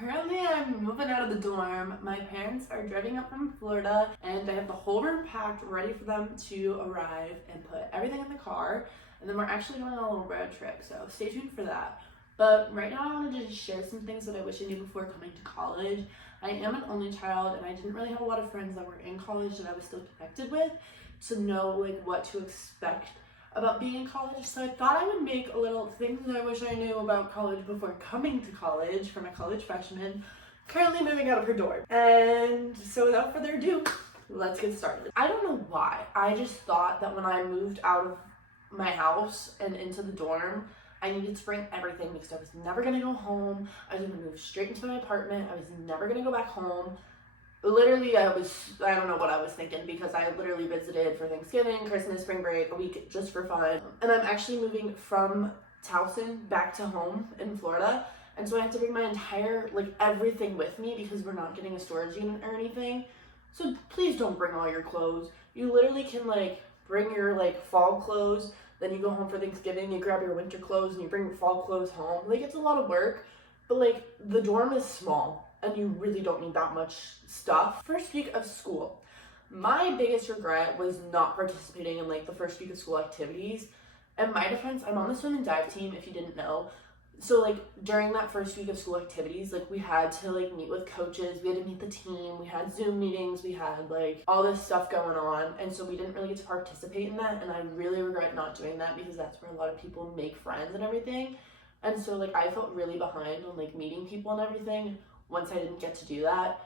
currently I'm moving out of the dorm. My parents are driving up from Florida and I have the whole room packed ready for them to arrive and put everything in the car. And then we're actually going on a little road trip, so stay tuned for that. But right now I wanted to just share some things that I wish I knew before coming to college. I am an only child and I didn't really have a lot of friends that were in college that I was still connected with to know like what to expect about being in college. So I thought I would make a little things that I wish I knew about college before coming to college for my college freshman, currently moving out of her dorm. And so without further ado, let's get started. I don't know why. I just thought that when I moved out of my house and into the dorm, I needed to bring everything because I was never gonna go home. I was gonna move straight into my apartment. I was never gonna go back home. Literally, I don't know what I was thinking because I literally visited for Thanksgiving, Christmas, spring break, a week just for fun. And I'm actually moving from Towson back to home in Florida. And so I had to bring my entire, everything with me because we're not getting a storage unit or anything. So please don't bring all your clothes. You literally can, bring your, fall clothes. Then you go home for Thanksgiving, you grab your winter clothes and you bring your fall clothes home. It's a lot of work, but the dorm is small and you really don't need that much stuff. First week of school, my biggest regret was not participating in the first week of school activities. In my defense, I'm on the swim and dive team if you didn't know. So during that first week of school activities, we had to meet with coaches, we had to meet the team, we had Zoom meetings, we had all this stuff going on, and so we didn't really get to participate in that, and I really regret not doing that because that's where a lot of people make friends and everything. And so I felt really behind on meeting people and everything once I didn't get to do that.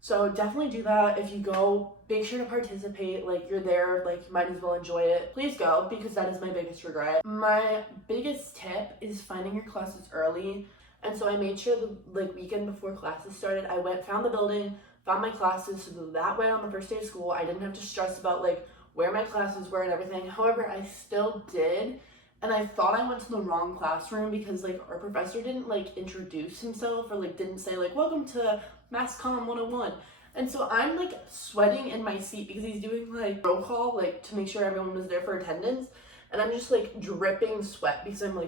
So definitely do that. If you go, make sure to participate. You're there, you might as well enjoy it. Please go, because that is my biggest regret. My biggest tip is finding your classes early. And so I made sure the weekend before classes started, I found the building, found my classes, so that way on the first day of school, I didn't have to stress about where my classes were and everything. However, I still did. And I thought I went to the wrong classroom because our professor didn't introduce himself or didn't say welcome to Mass Comm 101. And so I'm sweating in my seat because he's doing roll call to make sure everyone was there for attendance. And I'm just dripping sweat because I'm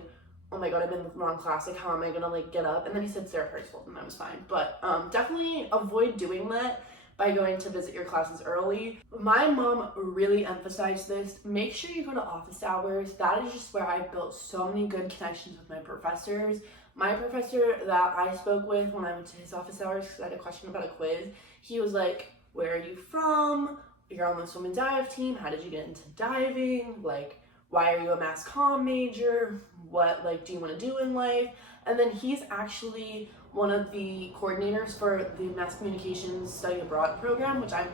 oh my god, I'm in the wrong class. How am I gonna get up? And then he said Sara first, and that was fine. But definitely avoid doing that by going to visit your classes early. My mom really emphasized this. Make sure you go to office hours. That is just where I built so many good connections with my professors. My professor that I spoke with when I went to his office hours because I had a question about a quiz, he was like, where are you from? You're on the swim and dive team. How did you get into diving? Why are you a mass comm major? What do you want to do in life? And then he's actually one of the coordinators for the mass communications study abroad program, which I'm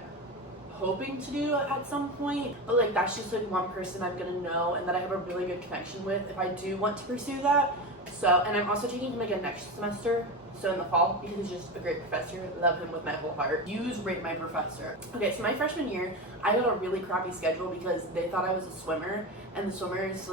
hoping to do at some point. But that's just one person I'm gonna know and that I have a really good connection with if I do want to pursue that. So, and I'm also taking him again next semester, so in the fall, because he's just a great professor. Love him with my whole heart. Use Rate My Professor. Okay, so my freshman year, I got a really crappy schedule because they thought I was a swimmer, and the swimmers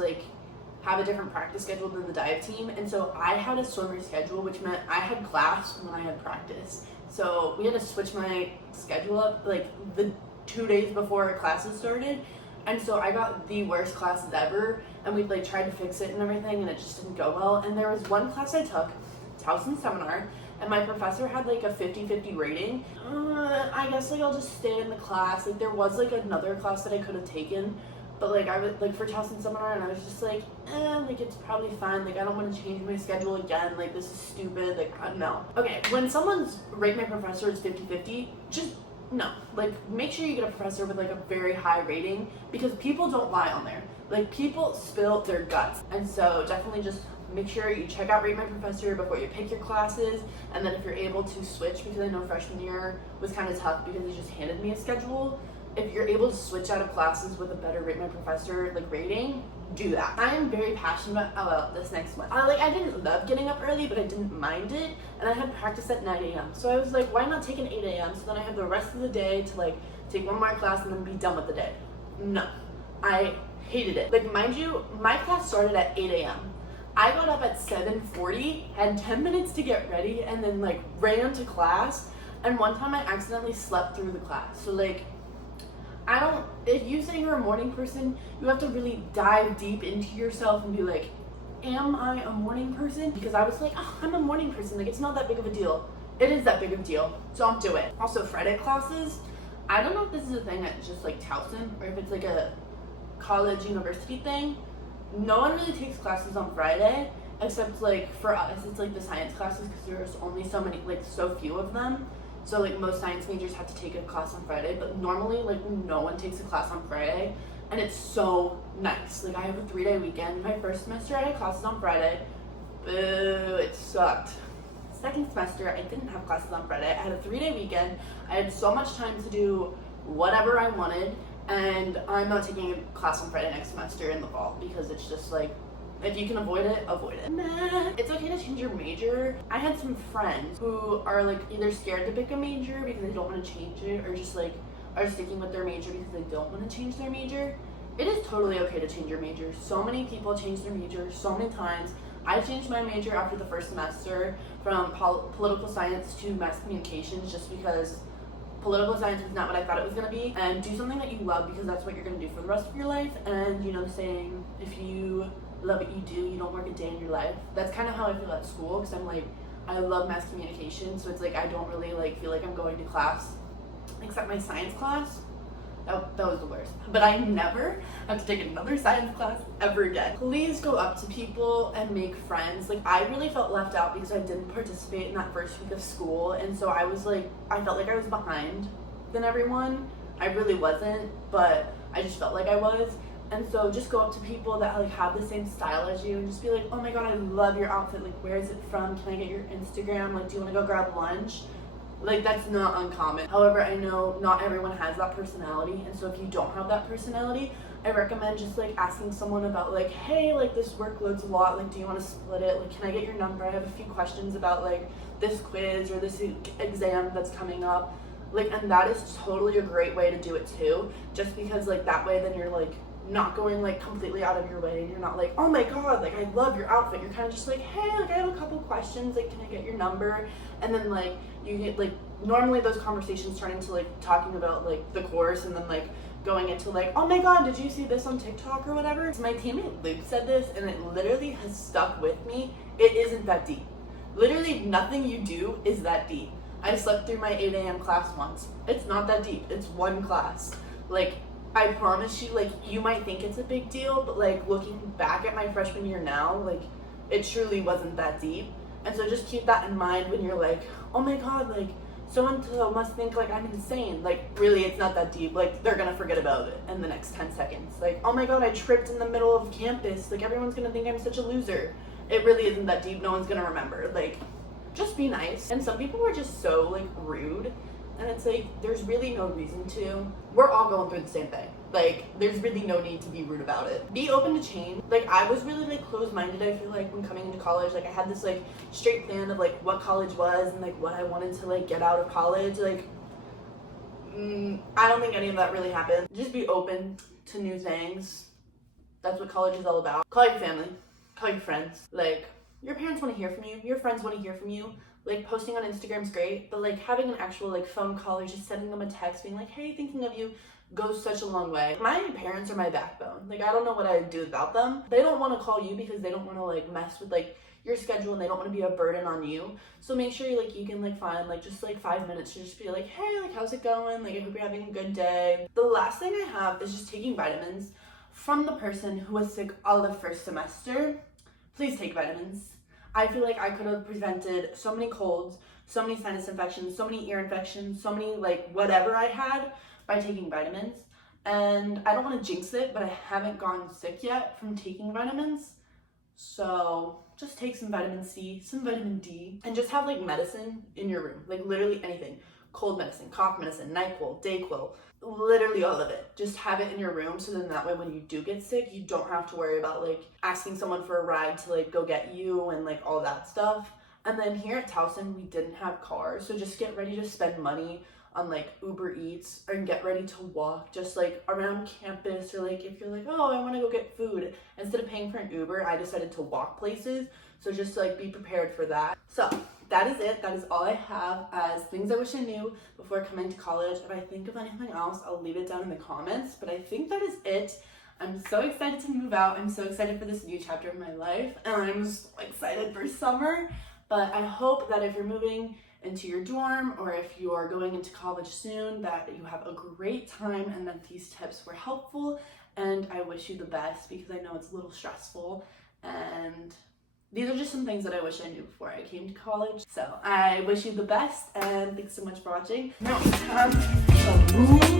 have a different practice schedule than the dive team. And so I had a swimmer schedule, which meant I had class when I had practice. So we had to switch my schedule up the 2 days before classes started. And so I got the worst classes ever, and we tried to fix it and everything, and it just didn't go well. And there was one class I took, Towson Seminar, and my professor had a 50-50 rating. I guess I'll just stay in the class. There was another class that I could have taken, but I would for Towson Seminar, and I was just it's probably fine. I don't want to change my schedule again. This is stupid. No. Okay, when someone's Rate My Professor is 50-50, just no. Make sure you get a professor with a very high rating because people don't lie on there. People spill their guts. And so definitely just make sure you check out Rate My Professor before you pick your classes. And then if you're able to switch, because I know freshman year was kind of tough because he just handed me a schedule. If you're able to switch out of classes with a better Rate My Professor rating, do that. I am very passionate about this next one. I didn't love getting up early, but I didn't mind it, and I had practice at 9 a.m. So I was why not take an 8 a.m. so then I have the rest of the day to take one more class and then be done with the day. No, I hated it. Mind you, my class started at 8 a.m. I got up at 7:40, had 10 minutes to get ready, and then ran to class. And one time I accidentally slept through the class. So if you say you're a morning person, you have to really dive deep into yourself and be am I a morning person? Because I was like, oh, I'm a morning person, like it's not that big of a deal. It is that big of a deal. Don't do it. Also, Friday classes, I don't know if this is a thing at just like Towson or if it's like a college university thing. No one really takes classes on Friday, except like for us, it's like the science classes because there's only so many, like so few of them. So like most science majors have to take a class on Friday, but normally like no one takes a class on Friday. And it's so nice. Like I have a 3-day weekend. My first semester I had classes on Friday. Boo, it sucked. Second semester I didn't have classes on Friday. I had a 3-day weekend. I had so much time to do whatever I wanted, and I'm not taking a class on Friday next semester in the fall because it's just like, if you can avoid it, avoid it. Nah. It's okay to change your major. I had some friends who are like either scared to pick a major because they don't want to change it, or just like are sticking with their major because they don't want to change their major. It is totally okay to change your major. So many people change their major so many times. I changed my major after the first semester from political science to mass communications just because political science was not what I thought it was going to be. And do something that you love because that's what you're going to do for the rest of your life. And you know the saying, if you love what you do, you don't work a day in your life. That's kind of how I feel at school because I'm like, I love mass communication. So it's like I don't really like feel like I'm going to class except my science class. That was the worst. But I never have to take another science class ever again. Please go up to people and make friends. Like I really felt left out because I didn't participate in that first week of school, and so I was like, I felt like I was behind than everyone. I really wasn't, but I just felt like I was. And so just go up to people that like have the same style as you and just be like, oh my god, I love your outfit. Like where is it from? Can I get your Instagram? Like do you want to go grab lunch? Like that's not uncommon. However, I know not everyone has that personality, and so if you don't have that personality, I recommend just like asking someone about like, hey, like this workload's a lot, like do you want to split it? Like can I get your number? I have a few questions about like this quiz or this exam that's coming up. Like, and that is totally a great way to do it too, just because like that way then you're like not going like completely out of your way, and you're not like, oh my god, like I love your outfit. You're kind of just like, hey, like I have a couple questions, like can I get your number? And then like you get like, normally those conversations turn into like talking about like the course, and then like going into like, oh my god, did you see this on TikTok or whatever? So my teammate Luke said this and it literally has stuck with me. It isn't that deep. Literally nothing you do is that deep. I slept through my 8 a.m. class once. It's not that deep. It's one class. Like I promise you, like you might think it's a big deal, but like looking back at my freshman year now, like it truly wasn't that deep. And so just keep that in mind when you're like, oh my god, like so-and-so must think like I'm insane. Like really, it's not that deep. Like they're gonna forget about it in the next 10 seconds. Like, oh my god, I tripped in the middle of campus. Like everyone's gonna think I'm such a loser. It really isn't that deep. No one's gonna remember. Like just be nice. And some people are just so like rude, and it's like there's really no reason to. We're all going through the same thing. Like there's really no need to be rude about it. Be open to change. Like I was really like closed-minded, I feel like, when coming into college. Like I had this like straight plan of like what college was and like what I wanted to like get out of college. Like I don't think any of that really happened. Just be open to new things. That's what college is all about. Call your family, call your friends. Like your parents want to hear from you, your friends want to hear from you. Like posting on Instagram's great, but like having an actual like phone call or just sending them a text being like, hey, thinking of you, goes such a long way. My parents are my backbone. Like I don't know what I'd do without them. They don't want to call you because they don't want to like mess with like your schedule, and they don't want to be a burden on you. So make sure you can like find like just like 5 minutes to just be like, hey, like how's it going? Like I hope you're having a good day. The last thing I have is just taking vitamins. From the person who was sick all the first semester, please take vitamins. I feel like I could have prevented so many colds, so many sinus infections, so many ear infections, so many like whatever I had by taking vitamins. And I don't want to jinx it, but I haven't gotten sick yet from taking vitamins. So just take some vitamin C, some vitamin D, and just have like medicine in your room, like literally anything. Cold medicine, cough medicine, NyQuil, Dayquil, literally all of it. Just have it in your room, so then that way when you do get sick, you don't have to worry about like asking someone for a ride to like go get you and like all that stuff. And then here at Towson, we didn't have cars, so just get ready to spend money on like Uber Eats, or get ready to walk just like around campus, or like if you're like, oh, I want to go get food, instead of paying for an Uber, I decided to walk places. So just like be prepared for that. So that is it. That is all I have as things I wish I knew before coming to college. If I think of anything else, I'll leave it down in the comments, but I think that is it. I'm so excited to move out. I'm so excited for this new chapter of my life, and I'm so excited for summer. But I hope that if you're moving into your dorm or if you're going into college soon, that you have a great time and that these tips were helpful. And I wish you the best because I know it's a little stressful, and these are just some things that I wish I knew before I came to college. So I wish you the best, and thanks so much for watching. Now it's time to move